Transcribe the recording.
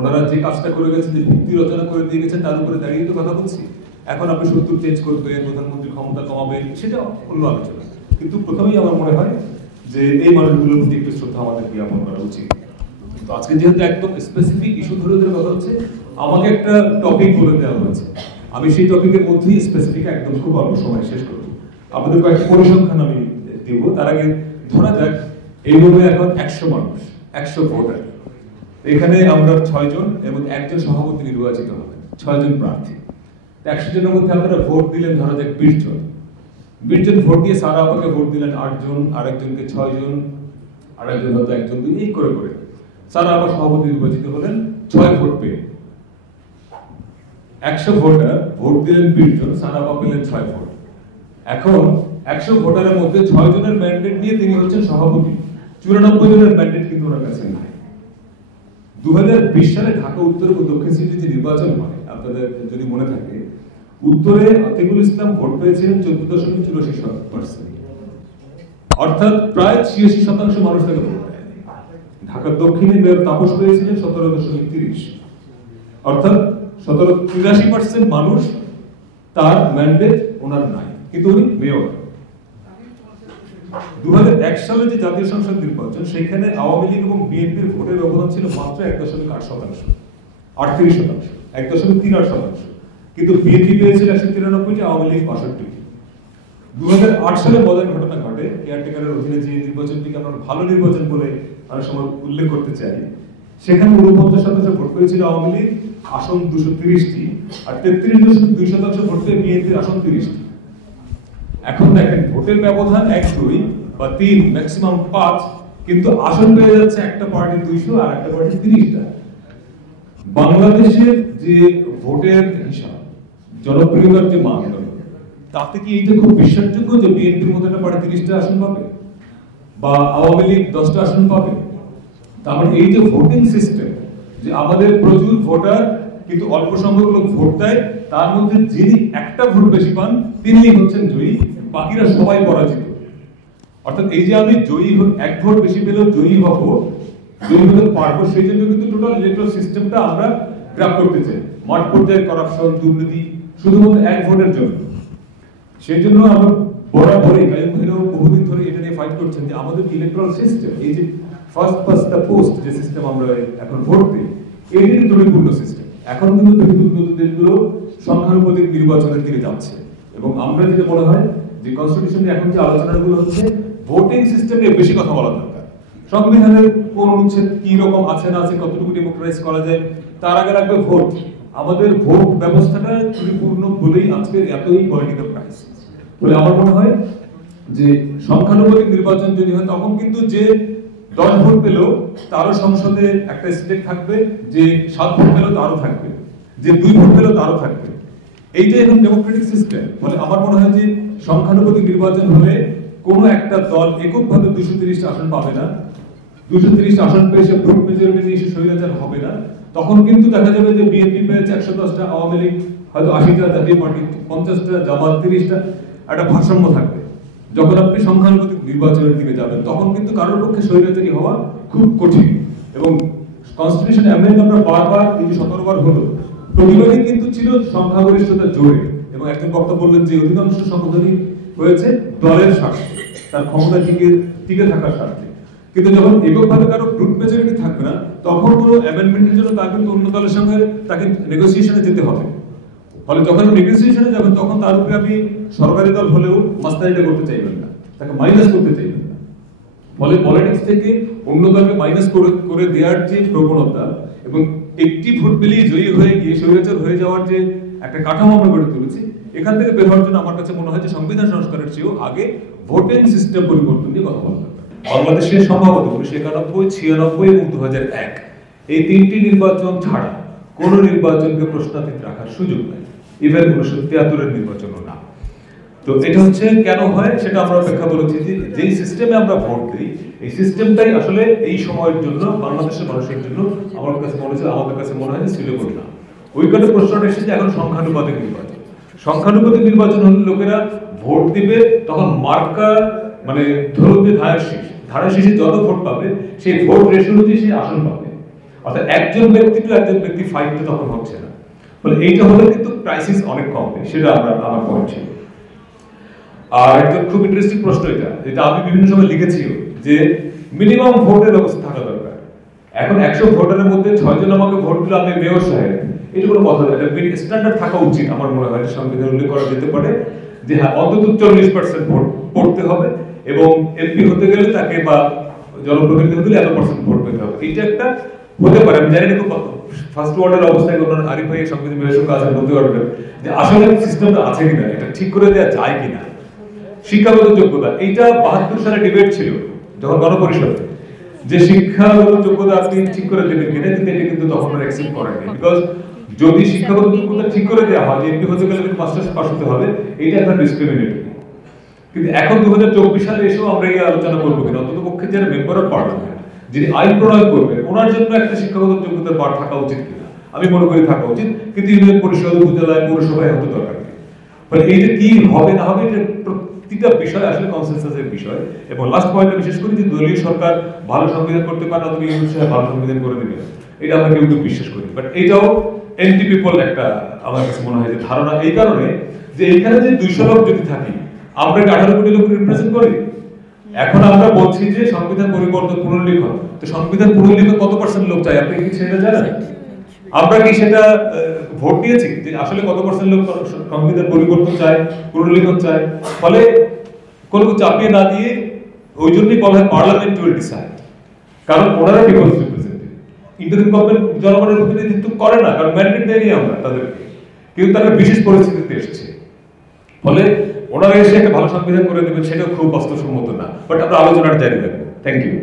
ওনারা যে কাজটা করে গেছেন, যে ভিত্তি রচনা করে দিয়ে গেছেন, তার উপরে দাঁড়িয়ে তো কথা বলছি। এখন আপনি 70 চেঞ্জ করবেন, প্রধানমন্ত্রীর ক্ষমতা কমাবেন, সেটা অন্য আলোচনা। কিন্তু প্রথমেই আমার মনে হয় যে এই মানুষগুলোর প্রতি একটু শ্রদ্ধা আমাদের জ্ঞাপন করা উচিত। তো আজকে যেহেতু একদম স্পেসিফিক ইস্যু ধরে ধরে কথা হচ্ছে, আমাকে একটা টপিক বলে দেওয়া হয়েছে, আমি সেই টপিকের মধ্যেই স্পেসিফিক একদম খুব অল্প সময় শেষ করব। আপনাদের কয়েকটা পরিসংখ্যান আমি দেব। তার আগে ধরা যাক এই রুমে এখন 100 মানুষ, 100 ভোটার। এখানে আমরা 6 জন এবং একজন সভাপতি নির্বাচিত হবেন, 6 জন প্রার্থী। 100 জনের মধ্যে আপনারা ভোট দিলেন ধরা যাক 20 জন। 20 জন ভোট দিয়ে সারা আপাকে ভোট দিলেন 8 জন, আরেকজনকে 6 জন, আরেকজন হয়তো 1 জন, 2 এই করে করে সারা আপা সভাপতি নির্বাচিত হলেন 6 ভোট পেয়ে। 100 ভোটার ভোট দিলেন 20 জন, সারা আপা পেলেন 6 ভোট। এখন 100 ভোটারের মধ্যে 6 জনের ম্যান্ডেট নিয়ে তিনি হচ্ছেন সভাপতি, 94 জনের ম্যান্ডেট কিন্তু ওনার কাছে নেই। 2020 সালে ঢাকা উত্তর ও দক্ষিণ সিটি যে নির্বাচন হয়, আপনাদের যদি মনে থাকে, উত্তরে আতিকুল ইসলাম ভোট পেয়েছিলেন 14.84%, অর্থাৎ প্রায় 86% মানুষ তাকে ভোট দেয়। ঢাকার দক্ষিণে মেয়র তাপস পেয়েছিলেন 17.30, অর্থাৎ 83% মানুষ তার ম্যান্ডেট ওনার নাই, কিন্তু উনি মেয়র। 2001 সালে যে জাতীয় সংসদ নির্বাচন, সেখানে আওয়ামী লীগ এবং বিএনপির ভোটের ব্যবধান ছিল মাত্র 1.8%, 38%, 1.38%, কিন্তু বিএনপি পেয়েছিল 193টি, আওয়ামী লীগ 65টি। 2008 সালে মজার ঘটনা ঘটে, কেয়ারটেকারের অধীনে যে নির্বাচনটিকে আমরা ভালো নির্বাচন বলে অনেক সময় উল্লেখ করতে চাই, সেখানে 49% ভোট পেয়েছিল আওয়ামী লীগ, আসন 230টি, আর 33.2% ভোট পেয়ে বিএনপির আসন 30টি। এখন দেখেন ভোটের ব্যবধান 1, 2 বা 3, ম্যাক্সিমাম 5, কিন্তু আসন পেয়ে যাচ্ছে একটা পার্টি 200 আর একটা পার্টি 30টা। বাংলাদেশের যে ভোটের হিসাব, জনপ্রিয়তার যে মানদণ্ড, তাতে কি এইটা খুব বিশ্বাসযোগ্য যে বিএনপির মতো একটা পার্টি 30টা আসন পাবে বা আওয়ামী লীগ 10টা আসন পাবে? তার মানে এই যে ভোটিং সিস্টেম, যে আমাদের প্রচুর ভোটার কিন্তু অল্প সংখ্যক লোক ভোট দেয়, তার মধ্যে যিনি একটা ভোট বেশি পান তিনিই হচ্ছেন জয়ী, বাকিরা সবাই পরাজিত। অর্থাৎ এই যে আমি জয়ী এক ভোট বেশি পেলেও জয়ী হব, জয়ী হতে পারবো, সেই জন্য কিন্তু টোটাল ইলেকট্রাল সিস্টেমটা আমরা গ্রাপ করতে চাই। মাঠ পর্যায়ে করাপশন, দুর্নীতি শুধুমাত্র এক ভোটের জন্য। সেই জন্য আমরা বরাবরই কাইম ভাইরাও বহুদিন ধরে এটা নিয়ে ফাইট করছেন যে আমাদের ইলেকট্রাল সিস্টেম, এই যে ফার্স্ট পাস্ট দ্য পোস্ট যে সিস্টেম আমরা এখন ভোট দিই, এটির ত্রুটিপূর্ণ সিস্টেম। এখন কিন্তু নতুন দেশগুলো সংখ্যানুপাতিক নির্বাচনের দিকে যাচ্ছে, এবং আমরা যেটা মনে হয় যে কনস্টিটিউশনে এখন যে আলোচনাগুলো হচ্ছে, ভোটিং সিস্টেম নিয়ে বেশি কথা বলা দরকার। সংবিধানের কোন অনুচ্ছেদ কি রকম আছে না আছে, কতটুকু ডেমোক্রেটাইজ করা যায়, তার আগে লাগবে ভোট। আমাদের ভোট ব্যবস্থাটা ত্রুটিপূর্ণ বলেই আজকের এতই পলিটিক্যাল ক্রাইসিস। বলে আমার মনে হয় যে সংখ্যানুপাতিক নির্বাচন যদি হয়, তখন কিন্তু যে 10 ভোট পেল তারও সংসদে একটা স্টেট থাকবে, যে 7 ভোট পেল তারও থাকবে, যে 2 ভোট পেল তারও থাকবে। এইটাই এখন ডেমোক্রেটিক সিস্টেম। বলে আমার মনে হয় যে সংখ্যানুপাতিক নির্বাচন হলে কোনো একটা দল এককভাবে 230 আসন পাবে না, 230 আসন পেয়ে সে ভোট মেজরিটি নিয়ে সে স্বৈরাচার হবে না। তখন কিন্তু দেখা যাবে যে বিএনপি পেয়েছে 110টা, আওয়ামী লীগ হয়তো 80টা, জাতীয় পার্টি 50টা, জামাত 30টা, একটা ভারসাম্য থাকবে। যখন আপনি সংখ্যানুপাতিক নির্বাচনের দিকে যাবেন, তখন কিন্তু কারোর পক্ষে স্বৈরাচারী হওয়া খুব কঠিন। এবং কনস্টিটিউশন অ্যামেন্ড আমরা বারবার, এই যে 17 বার হলো, প্রতিবারই কিন্তু ছিল সংখ্যাগরিষ্ঠতা জোরে। এবং একজন বক্তা বললেন যে অধিকাংশ সংশোধনী হয়েছে দলের স্বার্থে, তার ক্ষমতা টিকে থাকার স্বার্থে। কিন্তু যখন এককভাবে কারো গ্রুপ মেজরিটি থাকবে না, তখন কোনো অ্যামেন্ডমেন্টের জন্য তাকে কিন্তু অন্য দলের সঙ্গে তাকে নেগোসিয়েশনে যেতে হবে। ফলে যখন নেগোসিয়েশনে যাবেন, তখন তার উপরে আপনি সরকারি দল হলেও মাস্তানিটা করতে চাইবেন না, তাকে মাইনাস করতে চাইবেন না। ফলে পলিটিক্স থেকে অন্য দলকে মাইনাস করে দেওয়ার যে প্রবণতা, এবং একটি ভোট পেলেই জয়ী হয়ে গিয়ে স্বৈরাচার হয়ে যাওয়ার যে একটা কাঠামো আমরা গড়ে তুলেছি, এখান থেকে বের হওয়ার জন্য আমার কাছে মনে হয় যে সংবিধান সংস্কারের চেয়েও আগে ভোটিং সিস্টেম পরিবর্তন নিয়ে কথা বলা দরকার। বাংলাদেশের সম্ভবত 1991, 96 এবং 2001 এই 3টি নির্বাচন ছাড়া কোন নির্বাচনকে প্রশ্নাতীত রাখার সুযোগ নেই, ইভেন 1973 নির্বাচনও না। তো এটা হচ্ছে কেন হয় সেটা আমরা ব্যাখ্যা বলেছি যে যেই সিস্টেমে আমরা ভোট দিই, এই সিস্টেমটাই আসলে এই সময়ের জন্য বাংলাদেশের মানুষের জন্য আমাদের কাছে মনে হয় যে সুইটেবল না। ওই কারণে প্রশ্নটা এসেছে এখন সংখ্যানুপাতিক নির্বাচন। সংখ্যানুপাতিক নির্বাচন হলে লোকেরা ভোট দিবে, তখন মার্কা মানে ধরুন যে ধারের শীষে যত ভোট পাবে সেই ভোট রেশিও অনুযায়ী সে আসন পাবে। অর্থাৎ একজন ব্যক্তি টু একজন ব্যক্তি ফাইটটা তখন হচ্ছে না। ফলে এইটা হলে কিন্তু ক্রাইসিস অনেক কমবে, সেটা আমার পয়েন্ট ছিল। আর একটা খুব ইন্টারেস্টিং প্রশ্ন এটা আমি বিভিন্ন সময় লিখেছিও, যে মিনিমাম ভোটের ব্যবস্থা থাকা দরকার। এখন 100 ভোটারের মধ্যে 6 জন আমাকে ভোট দিল, আমি মেয়র সাহেব, এটা কোনো কথা না। এটা স্ট্যান্ডার্ড থাকা উচিত আমার মনে হয়, সংবিধানে উল্লেখ করা যেতে পারে যে হ্যাঁ অন্তত 40% ভোট পড়তে হবে, এবং এমপি হতে গেলে তাকে বা জনপ্রতিনিধি হতে গেলে 1% ভোট পেতে হবে। এটা একটা হতে পারে, আমি জানি না খুব ফার্স্ট ওয়ার্ল্ডের অবস্থায় কোনো আরিফ ভাই সংবিধান বিশেষজ্ঞ আছেন, বলতে পারবেন যে আসলে সিস্টেমটা আছে কিনা, এটা ঠিক করে দেওয়া যায় কিনা। শিক্ষাগত যোগ্যতা, এইটা 72 সালে ডিবেট ছিল যখন গণপরিষদে, যে শিক্ষাগত যোগ্যতা আপনি ঠিক করে দেবেন কিনা, কিন্তু এটা কিন্তু তখন আর অ্যাকসেপ্ট করেনি। বিকজ যদি শিক্ষাগত যোগ্যতা ঠিক করে দেওয়া হয় যে এমপি হতে গেলে মাস্টার্স পাস হতে হবে, এটা একটা ডিসক্রিমিনেটরি। কিন্তু এখন 2024 সালে এসেও আমরা এই আলোচনা করবো কিনা, অন্তত পক্ষে যারা মেম্বার অফ পার্লামেন্ট, যিনি আইন প্রণয়ন করবেন, ওনার জন্য একটা শিক্ষাগত যোগ্যতার বার থাকা উচিত কিনা, আমি মনে করি থাকা উচিত। কিন্তু ইউনিয়ন পরিষদ, উপজেলায়, পৌরসভায় হতে দরকার নেই। ফলে এইটা কি হবে না হবে, এটা প্রতিটা বিষয় আসলে কনসেনসাসের বিষয়। এবং লাস্ট পয়েন্টটা বিশেষ করে যে দলীয় সরকার ভালো সংবিধান করতে পারে না, তুমি ইউনিয়ন সাহেব ভালো সংবিধান করে দেবে, এটা আমরা কেউ কেউ বিশ্বাস করি। বাট এটাও এন্টি পিপল একটা আমার কাছে মনে হয় যে ধারণা, এই কারণে যে এইখানে যে 200 লোক যদি থাকি, আমরা 18 কোটি লোক রিপ্রেজেন্ট করি। এখন আমরা বলছি যে সংবিধান পরিবর্তন, পুনর্লিখন, তো সংবিধান পুনর্লিখন কত পার্সেন্ট লোক চাই, আপনি কি সেটা জানেন? আমরা কি সেটা ভোট দিয়েছি যে আসলে কত পার্সেন্ট লোক সংবিধান পরিবর্তন চায়, পুনর্লিখন চায়? ফলে কোনো চাপিয়ে না দিয়ে, ওই জন্যই বলা হয় পার্লামেন্ট উইল ডিসাইড, কারণ ওনারা পিপলস রিপ্রেজেন্টেটিভ। ইন্টারিম গভর্নমেন্ট জনগণের প্রতিনিধিত্ব করে না, কারণ ম্যান্ডেট দেয়নি আমরা তাদেরকে, কিন্তু তারা বিশেষ পরিস্থিতিতে এসেছে। ফলে ওনারা এসে একটা ভালো সংবিধান করে দেবেন, সেটাও খুব বাস্তবসম্মত না। বাট আমরা আলোচনার জারি রাখবো। Thank you.